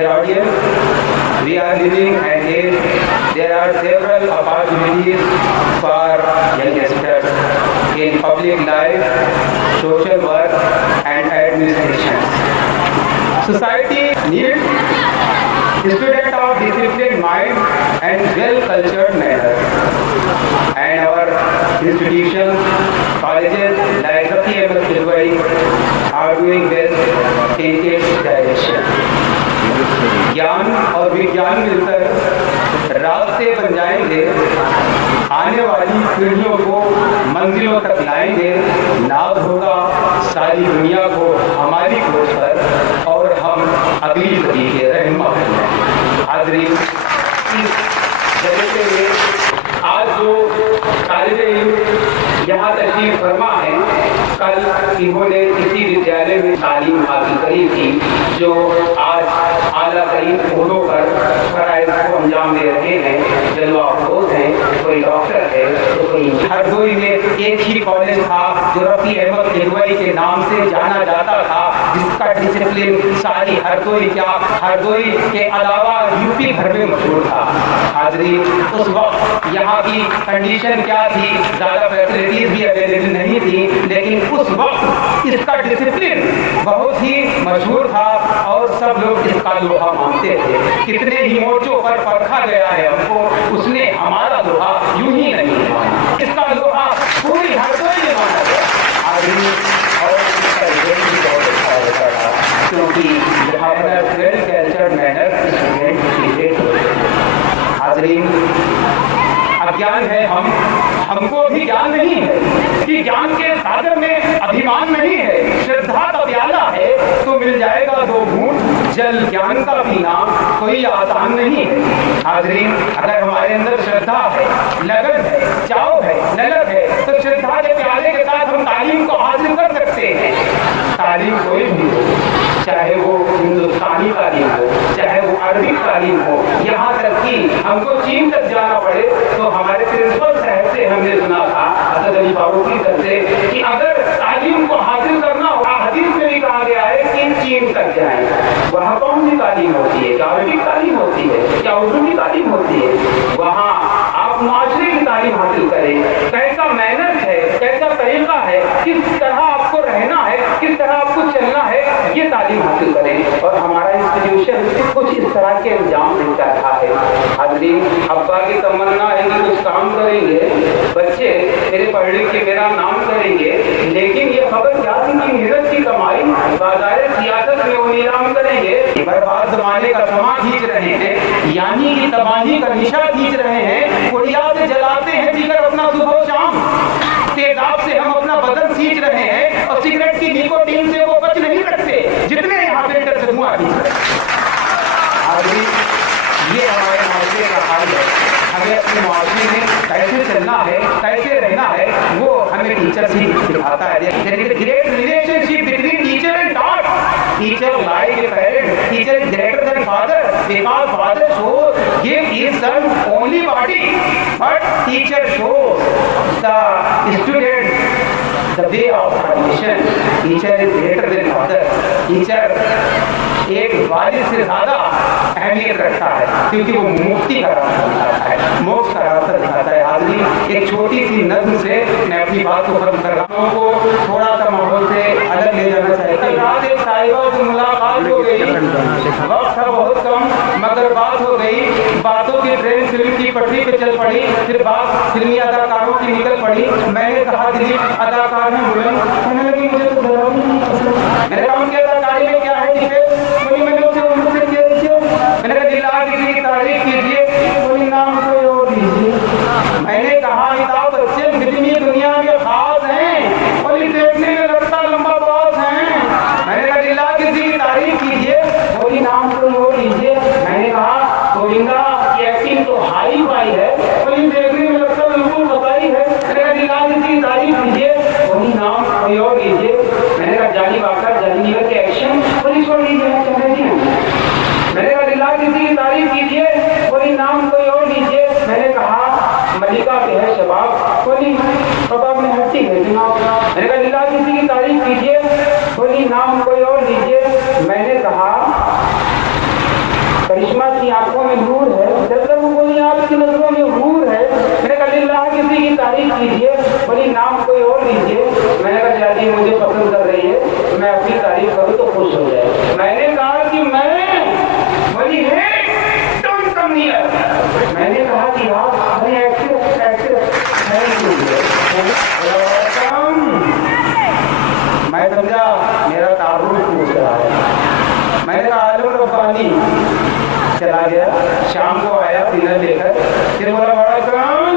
dear audience, we are living an age. There are several opportunities for youngsters in public life, social work, and administration. Society needs students of disciplined mind and well-cultured manner, and our institutions, colleges like Rafi Ahmed Tilwai are doing well in its direction. ज्ञान और विज्ञान मिलकर रास्ते बन जाएंगे, आने वाली पीढ़ियों को मंजिलों तक लाएंगे, नाज होगा सारी दुनिया को हमारी खोज पर, और हम अगली सदी के रहनुमा बनेंगे। हाज़रीन, इस जगह में आज जो तालिबे इल्म यहाँ तशरीफ फरमा है, कल इन्होंने इसी विद्यालय में तालीम हासिल करी थी, जो आज आला तरीन ओहदों पर फराइज को अंजाम दे रहे हैं। जलवा अफरोज हैं, कोई डॉक्टर है, तो कोई हरदोई में एक ही कॉलेज था जो रफ़ी अहमद तिलवई के नाम से जाना जाता था, जिसका डिसिप्लिन सारी हरदोई क्या हरदोई के अलावा यूपी भर में मशहूर था। हाज़रीन, उस वक्त यहाँ की कंडीशन क्या थी, ज़्यादा फैसिलिटीज भी अवेलेबल नहीं थी, लेकिन उस वक्त इसका डिसिप्लिन बहुत ही मशहूर था और सब लोग इसका लोहा मानते थे। कितने ही मोर्चों पर परखा गया है हमको, उसने हमारा लोहा यूं ही नहीं माना, इसका लोहा पूरी हरदोई ने माना गया। और इसका रिजल्ट भी बहुत अच्छा होता था, क्योंकि यहाँ पर well cultured manner student treated. हाज़रीन, अज्ञान है हमको भी ज्ञान नहीं है कि ज्ञान के सागर में अभिमान नहीं है, श्रद्धा का प्याला है तो मिल जाएगा 2 घूंट जल, ज्ञान का पीना कोई आसान नहीं है। हाज़रीन, अगर हमारे अंदर श्रद्धा है, लगन है, चाव है, ललक है, तो श्रद्धा के प्याले के साथ हम तालीम को हासिल कर सकते हैं। तालीम कोई भी हो, चाहे वो हिंदुस्तानी तालीम हो, चाहे वो अरबी तालीम हो, यहाँ तक कि हमको चीन तक जाना पड़े तो हमारे प्रिंसिपल साहब से हमने सुना था, असद अली फारूकी सर से, कि अगर तालीम को हासिल करना हो, हदीस में भी कहा गया है कि चीन तक जाएं। वहाँ कौन सी तालीम होती है? क्या अरबी तालीम होती है? क्या उर्दू की तालीम होती है? वहाँ आप मुआशरे की तालीम हासिल करें, कैसा मैनर है, कैसा तरीका है, किस तरह आपको रहना है, किस तरह आपको चलना है, ये तालीम हासिल करें। और हमारा इंस्टीट्यूशन कुछ इस तरह के अंजाम देता रहा है। हाज़रीन, अब्बा की तमन्ना है कि कुछ काम करेंगे, बच्चे मेरे पढ़ लिख के मेरा नाम करेंगे, लेकिन ये खबर क्या थी कि मेहनत की कमाई बाजार सियासत में वो नीलाम करेंगे। बर्बाद जमाने का समा खींच रहे हैं, यानी कि तबाही का निशा खींच रहे हैं, कुड़िया से जलाते हैं जिगर अपना सुबह शाम, तेजाब से हम अपना बदन खींच रहे हैं, और सिगरेट की निकोटीन से वो बच नहीं सकते जितने यहाँ फिल्टर से धुआं खींच रहे हैं। ये हमारे माशरे का हाल है। हमें अपने माशरे में कैसे चलना है, कैसे रहना है, वो हमें टीचर ही सिखाता है। Great relationship between teacher and dog, teacher like a parent, teacher is greater than father, because father shows give his son only body, but teacher shows the student the way of admission. Teacher is greater than father. Teacher एक वालिद से ज्यादा अहमियत रखता है, क्योंकि वो मुक्ति का रास्ता दिखाता है, मोक्ष का रास्ता दिखाता है। हाज़रीन, एक छोटी सी नज़्म से मैं अपनी बात को खत्म कर रहा हूँ, को थोड़ा सा माहौल से अलग ले जाना चाहता हूँ। रात एक साहिबा से मुलाकात हो गई, वक्त था बहुत कम मगर बात हो गई, बातों की ट्रेन फिल्म की पटरी पे चल पड़ी, फिर बात फिल्मी अदाकारों की निकल पड़ी। मैंने कहा दिलीप अदाकार हैं बुलंद, कहने लगी मुझे तो डरा नहीं। मैंने कहा उनकी अदाकारी में क्या है डिफेक्ट? मैंने उनसे मैंने कहा दिला किसी की तारीफ कीजिए, कोई नाम कोई और दीजिए। मैंने कहा अमिताभ बच्चन फिल्मी दुनिया में खास हैं, और इस देखने में लगता लंबा बास हैं। मैंने कहा दिला किसी की तारीफ कीजिए, कोई नाम कोई और दीजिए। मैंने कहा गोविंदा की एक्टिंग तो हाई फाई है, और इस देखने में लगता बिल्कुल बताई है। मैंने कहा दिला किसी की तारीफ कीजिए, कोई नाम कोई और दीजिए। मैंने कहा जानी बाकर जानी के एक्शन, और इस आंखों में नूर है। जब तक वो बोली आपकी नजरों में नूर है। मैंने कहा लिल्लाह किसी की तारीफ कीजिए, बोली नाम कोई और लीजिए। मैंने कहा शादी मुझे पसंद कर रही है, मैं अपनी तारीफ करूँ तो खुश हो जाए। मैंने कहा कि मैं, बोली है तुम कम नहीं है। मैंने कहा कि आप मैं समझा मेरा तारुफ पूछ रहा है। मैंने कहा आलम रब्बानी। चला गया, शाम को आया डिनर लेकर, फिर बोला बड़ा काम।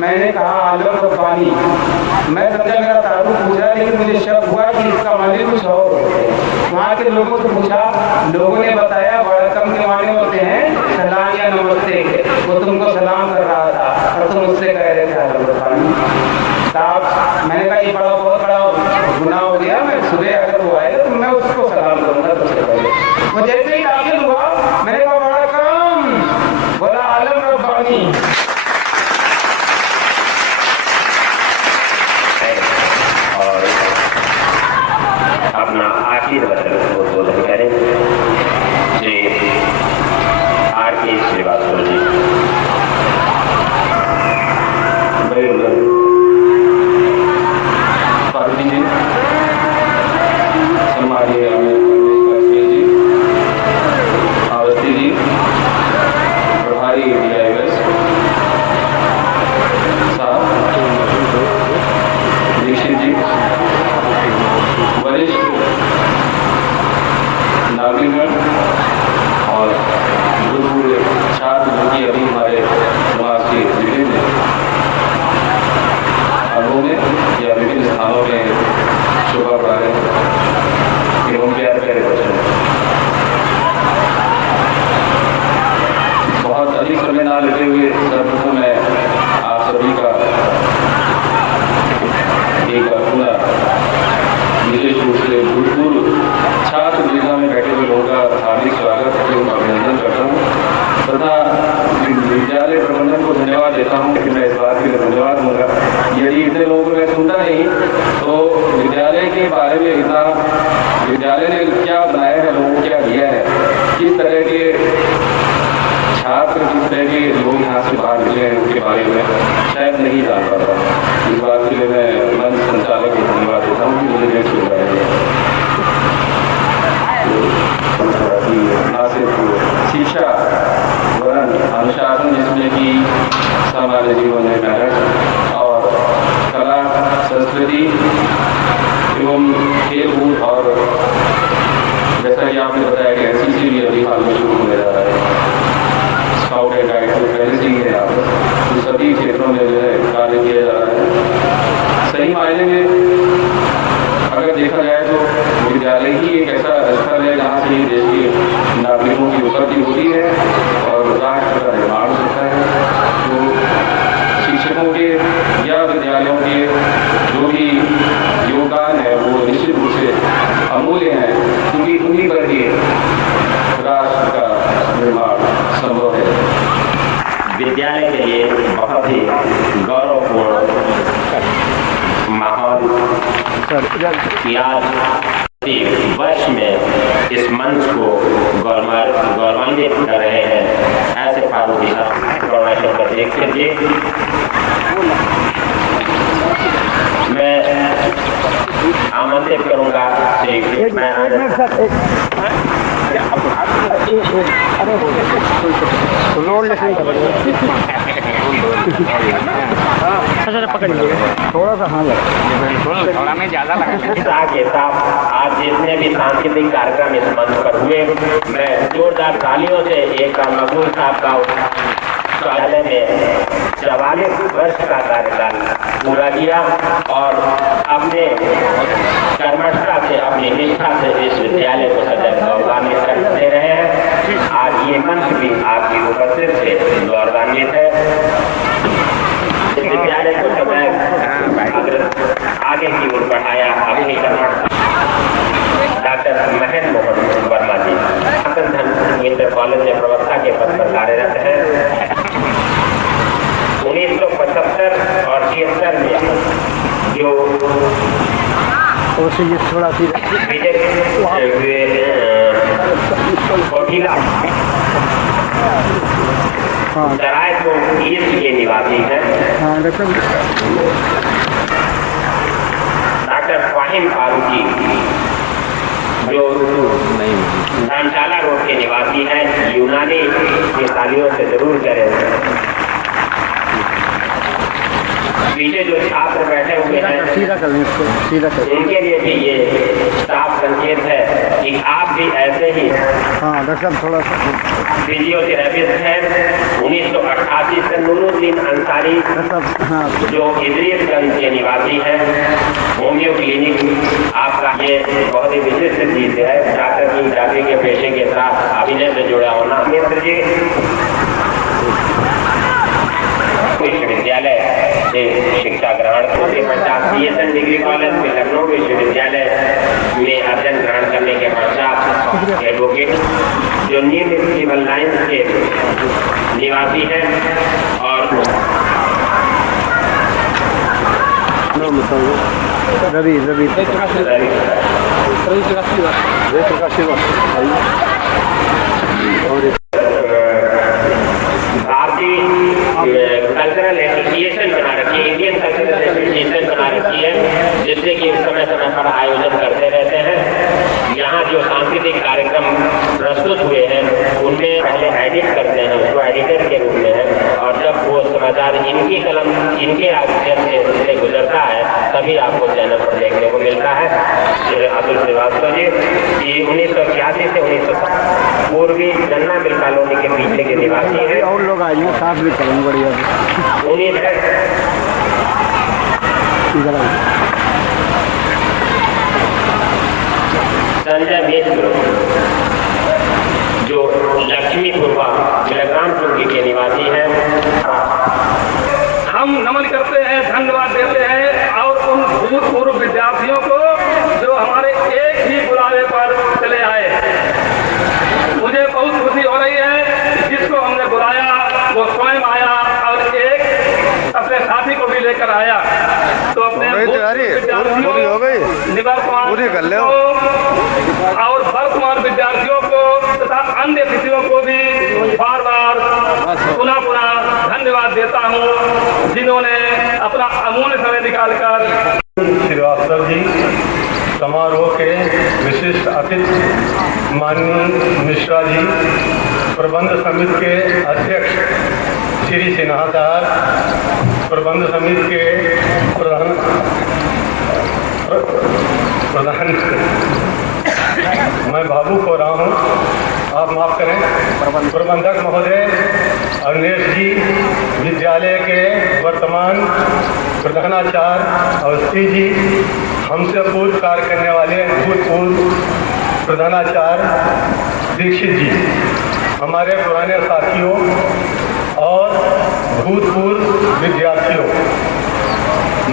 मैंने कहा आलम रब्बानी। मैं समझा मेरा तारुफ पूछा, लेकिन मुझे शक हुआ कि इसका मालिक कुछ और होते। वहाँ के लोगों से पूछा, लोगों ने बताया बड़ा कम के माने होते हैं सलाम या नमस्ते के। वो तुमको सलाम कर रहा था और तुम उससे कह रहे थे आलम रब्बानी साहब। मैंने कहा ये बड़ा बहुत बड़ा गुनाह हो गया। मैं सुबह अगर वो आएगा तो मैं उसको सलाम करूंगा सबसे पहले। वो जैसे ही दाखिल हुआ, मैंने कहा बड़ा काम। बोला आलम रब्बानी। और अपना आखिर वचन को बोधन करें जी R.K. श्रीवास्तव जी। अवस्थी जी, प्रभारी DIS साहब, दीक्षित जी, वरिष्ठ नागरिकगण और भूतपूर्व छात्र जो कि अभी हमारे समाज के विभिन्न अंगों में या विभिन्न स्थानों में शोभा बढ़ा रहे हैं एवं प्यार प्यारे बच्चों, बहुत अधिक समय ना लेते हुए सर्वप्रथम मैं आप सभी का एक पूरा विशेष रूप से भूतपूर्व छात्र वृंदा में बैठे हुए लोगों का हार्दिक स्वागत एवं अभिनंदन करता हूँ तथा विद्यालय प्रबंधन को धन्यवाद देता हूँ कि मैं इस बात के लिए धन्यवाद दूंगा। यदि इतने लोगों को मैं सुनता नहीं तो विद्यालय के बारे में इतना, विद्यालय ने क्या बनाया है, लोगों को क्या दिया है, किस तरह के छात्र, किस तरह के लोग यहाँ से बाहर निकले हैं, उनके बारे में शायद नहीं जान पाता। इस बात के लिए मैं मंच संचालक को धन्यवाद देता हूँ कि मुझे नहीं सुन रहे हैं। ना सिर्फ शिक्षा वरन अनुशासन जिसमें कि सामान्य जीवन में मेहनत और कला, संस्कृति एवं खेल कूद और जैसा कि आपने बताया कि NCC भी अभी हाल में शुरू होने जा रहा है। स्काउट एंड गाइड तो पहले से ही है, यहाँ पर सभी क्षेत्रों में जो है कार्य किया जा रहा है। सही मायने में अगर देखा जाए तो विद्यालय ही एक ऐसा स्थल है जहाँ से देश के नागरिकों की उत्पत्ति होती है और राष्ट्र का निर्माण होता है। तो शिक्षकों के या विद्यालयों के जो भी योगदान है वो निश्चित रूप से अमूल्य है, क्योंकि उन्हीं पर ही राष्ट्र का निर्माण संभव है। विद्यालय के लिए बहुत ही गौरवपूर्ण माहौल आज वर्ष में इस मंच को गौरवान्वित कर रहे हैं। ऐसे फारूकी साहब दीक्षित जी, मैं आमंत्रित करूंगा थोड़ा सा हाँ थोड़ा में ज़्यादा लगा। आज जितने भी सांस्कृतिक कार्यक्रम इस मंच पर हुए, मैं जोरदार तालियों से एक मकबूल साहब का विद्यालय में 44 वर्ष का कार्यकाल पूरा किया और अपने कर्मठता से, अपनी निष्ठा से इस विद्यालय को सदैव गौरवान्वित करते रहे हैं। आज ये मंच भी आपकी उपस्थित से गौरवान्वित है। इस विद्यालय को सदैव आगे की ओर बढ़ाया अपनी कर्मठता डॉक्टर महेंद्र मोहन वर्मा जी धन इंटर कॉलेज में प्रवक्ता के पद पर कार्यरत हैं। 1975 और 76 में जो विजय कोटिला सरायकोट ईस्ट के निवासी हैं डॉक्टर फाहिम फारूकी, जो धर्मशाला रोड के निवासी हैं। यूनानी के तालियों से जरूर करें। पीछे जो छात्र बैठे हुए हैं उनके लिए भी ये साफ संकेत है कि आप भी ऐसे ही थोड़ा सा फिजियोथेरेपिस्ट हैं। 1988 से नूरुद्दीन अंसारी, जो इदरीसगंज के निवासी हैं, होम्यो क्लिनिक आपका ये बहुत ही विशिष्ट चीज है। डॉक्टर की जाति के पेशे के साथ अभिनय से जुड़ा होना। मित्र जी विश्वविद्यालय से शिक्षा ग्रहण करने के पश्चात BSN डिग्री कॉलेज में लखनऊ विश्वविद्यालय में अध्ययन ग्रहण करने के पश्चात एडवोकेट, जो नियमित सिविल लाइन्स के निवासी हैं और भारतीय कल्चरल एसोसिएशन बना रखी है, इंडियन कल्चरल एसोसिएशन बना रखी है, जिससे कि समय समय पर आयोजन करते रहते हैं। यहाँ जो सांस्कृतिक कार्यक्रम प्रस्तुत हुए हैं उनमें पहले एडिट करते हैं, उसको एडिटर के रूप में है, और जब वो समाचार इनकी कलम इनके आज्ञा से गुजरता है तभी आपको चैनल पर देखने को मिलता है। अतुल श्रीवास्तव जी 1981 से 1970 पूर्वी गन्ना मिल कॉलोनी के पीछे के निवासी हैं। और लोग आए हैं, साथ भी करेंगे बढ़िया संजय मिश्र, जो लक्ष्मीपुरवा बलरामपुर के निवासी हैं। हम नमन करते हैं, धन्यवाद देते हैं और उन भूतपूर्व विद्यार्थियों को जो हमारे एक ही बुलावे पर चले आए। मुझे बहुत खुशी हो रही है, जिसको हमने बुलाया वो स्वयं आया और एक अपने साथी को भी लेकर आया। तो अपने निवर कुमार और भर कुमार विद्यार्थियों को तथा अन्य अतिथियों को भी बार बार पुनः धन्यवाद देता हूँ, जिन्होंने अपना अमूल्य समय निकालकर। श्रीवास्तव जी, समारोह के विशिष्ट अतिथि माननीय मिश्रा जी, प्रबंध समिति के अध्यक्ष श्री सिन्हा साहब, प्रबंध समिति के प्रधान मैं भावुक हो रहा हूँ, आप माफ करें। प्रबंधक महोदय अवनेश जी, विद्यालय के वर्तमान प्रधानाचार्य अवस्थी जी, हमसे पूर्व कार्य करने वाले भूतपूर्व प्रधानाचार्य दीक्षित जी, हमारे पुराने साथियों और भूतपूर्व विद्यार्थियों,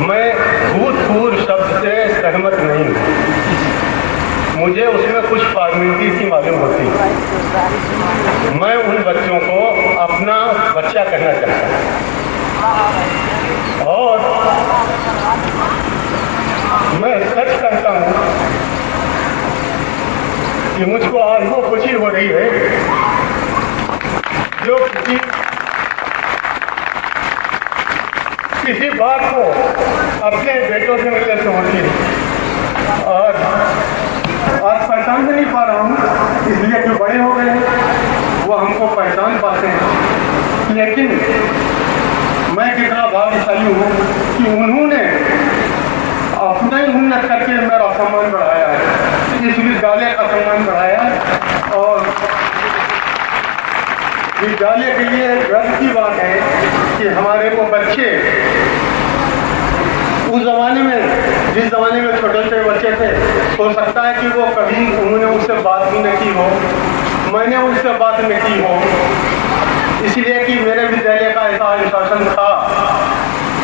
मैं भूतपूर्व शब्द से सहमत नहीं हूँ। मुझे उसमें कुछ फॉर्मेलिटी सी मालूम होती है। मैं उन बच्चों को अपना बच्चा कहना चाहता हूँ और मैं सच कहता हूँ कि मुझको आज वो खुशी हो रही है जो किसी बात को अपने बेटों से मिलने से होती है। और आज पहचान भी नहीं पा रहा हूँ, इसलिए जो बड़े हो गए हैं वो हमको पहचान पाते हैं। लेकिन मैं कितना भाग्यशाली हूँ कि उन्होंने अपना ही उन्नत करके मेरा सम्मान बढ़ाया है, इस विद्यालय का सम्मान बढ़ाया और विद्यालय के लिए गर्व की बात है कि हमारे वो बच्चे उस जमाने में, जिस जमाने में छोटे छोटे बच्चे थे, हो सकता है कि वो कभी उन्होंने उससे बात भी न की हो, मैंने उससे बात न की हो, इसलिए कि मेरे विद्यालय का ऐसा अनुशासन था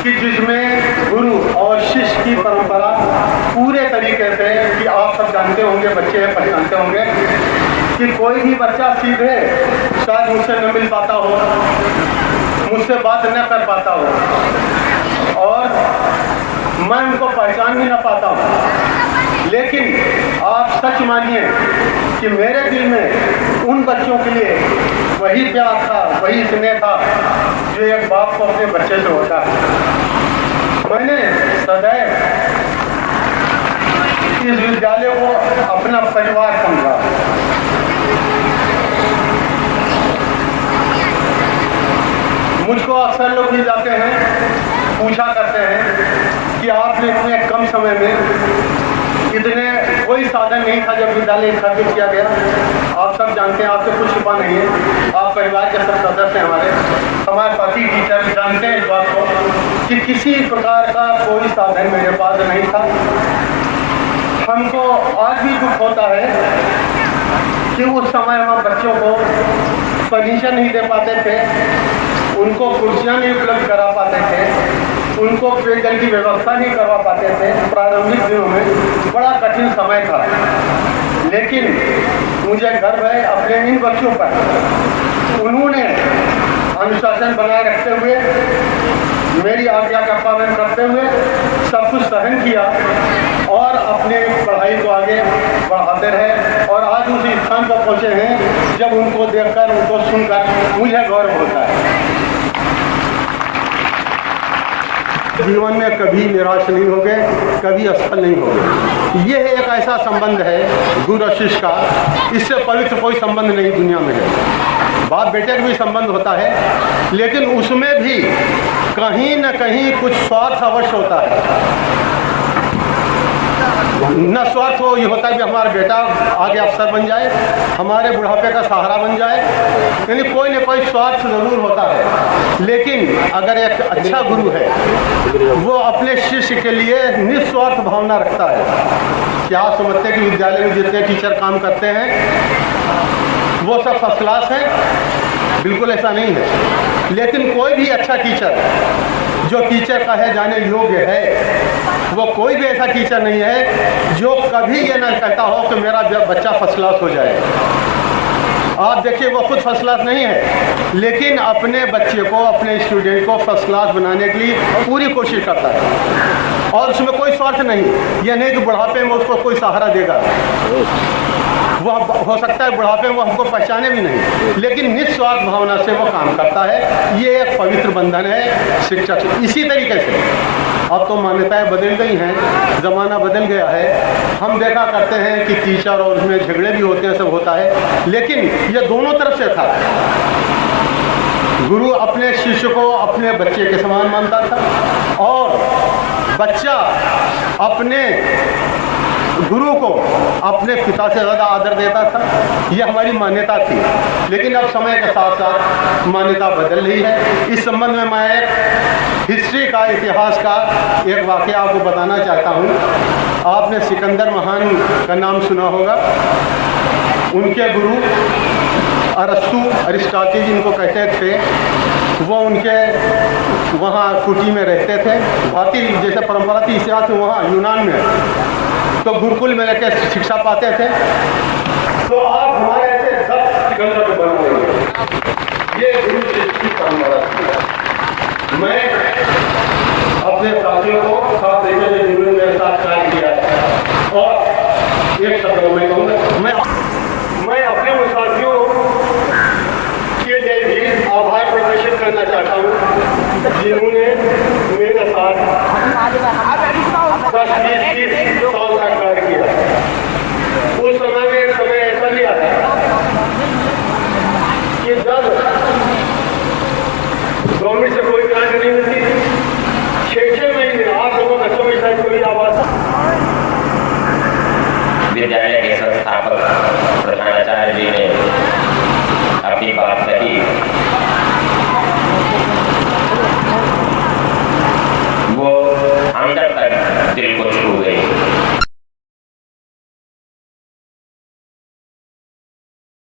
कि जिसमें गुरु और शिष्य की परंपरा पूरे तरीके से, कि आप सब जानते होंगे, बच्चे पहचानते होंगे कि कोई भी बच्चा सीधे शायद मुझसे न मिल पाता हो, मुझसे बात न कर पाता हो और मैं उनको पहचान भी न पाता हूँ। लेकिन आप सच मानिए कि मेरे दिल में उन बच्चों के लिए वही प्यार था, वही स्नेह था जो एक बाप को अपने बच्चे से होता है। मैंने सदैव इस विद्यालय को अपना परिवार समझा। मुझको अक्सर लोग भी जाते हैं, पूछा करते हैं कि आपने इतने कम समय में इतने कोई साधन नहीं था जब विद्यालय स्थापित किया गया। आप सब जानते हैं, आपसे कुछ छुपा नहीं है, आप परिवार के सब सदस्य हैं हमारे पति टीचर जानते हैं इस बात को कि किसी प्रकार का कोई साधन मेरे पास नहीं था। हमको आज भी दुख होता है कि उस समय हम बच्चों को फर्नीचर नहीं दे पाते थे, उनको कुर्सियाँ नहीं उपलब्ध करा पाते थे, उनको पेयजल की व्यवस्था नहीं करवा पाते थे। प्रारंभिक दिनों में बड़ा कठिन समय था, लेकिन मुझे गर्व है अपने इन बच्चों पर। उन्होंने अनुशासन बनाए रखते हुए, मेरी आज्ञा का पालन करते हुए सब कुछ सहन किया और अपने पढ़ाई को आगे बढ़ाते रहे और आज उस स्थान पर पहुँचे हैं जब उनको देखकर, उनको सुनकर मुझे गौरव होता है। जीवन में कभी निराश नहीं हो गए, कभी असफल नहीं हो गए। ये एक ऐसा संबंध है गुरु और शिष्य का, इससे पवित्र कोई संबंध नहीं दुनिया में है। बाप बेटे का भी संबंध होता है, लेकिन उसमें भी कहीं न कहीं कुछ स्वार्थ अवश्य होता है। न स्वार्थ हो ये होता है कि हमारा बेटा आगे अफसर बन जाए, हमारे बुढ़ापे का सहारा बन जाए, यानी कोई न कोई स्वार्थ जरूर होता है। लेकिन अगर एक अच्छा गुरु है, वो अपने शिष्य के लिए निस्वार्थ भावना रखता है। क्या आप समझते हैं कि विद्यालय में जितने टीचर काम करते हैं वो सब फर्स्ट क्लास है? बिल्कुल ऐसा नहीं है। लेकिन कोई भी अच्छा टीचर जो टीचर कहे जाने योग्य है, वो कोई भी ऐसा टीचर नहीं है जो कभी ये ना कहता हो कि मेरा बच्चा फर्स्ट क्लास हो जाए। आप देखिए, वो खुद फर्स्ट क्लास नहीं है, लेकिन अपने बच्चे को, अपने स्टूडेंट को फर्स्ट क्लास बनाने के लिए पूरी कोशिश करता है और उसमें कोई स्वार्थ नहीं। यह नहीं कि बुढ़ापे में उसको कोई सहारा देगा, वो हो सकता है बुढ़ापे में वो हमको पहचाने भी नहीं, लेकिन निस्वार्थ भावना से वो काम करता है। ये एक पवित्र बंधन है शिक्षा से। इसी तरीके से अब तो मान्यताएं बदल गई हैं, ज़माना बदल गया है। हम देखा करते हैं कि टीचर और उसमें झगड़े भी होते हैं, सब होता है, लेकिन ये दोनों तरफ से था। गुरु अपने शिष्य को अपने बच्चे के समान मानता था और बच्चा अपने गुरु को अपने पिता से ज़्यादा आदर देता था। यह हमारी मान्यता थी, लेकिन अब समय के साथ साथ मान्यता बदल रही है। इस संबंध में मैं एक हिस्ट्री का, इतिहास का एक वाक़या आपको बताना चाहता हूँ। आपने सिकंदर महान का नाम सुना होगा। उनके गुरु अरस्तु, अरिस्टाटिल जिनको कहते थे, वो उनके वहाँ कुटी में रहते थे। भारतीय जैसे परंपरा थी, इतिहास में वहाँ यूनान में तो गुरुकुल में रहकर शिक्षा पाते थे। तो आप हमारे ऐसे 10 सिकंदर बना लेंगे। ये गुरु शिष्य की परंपरा थी। मैं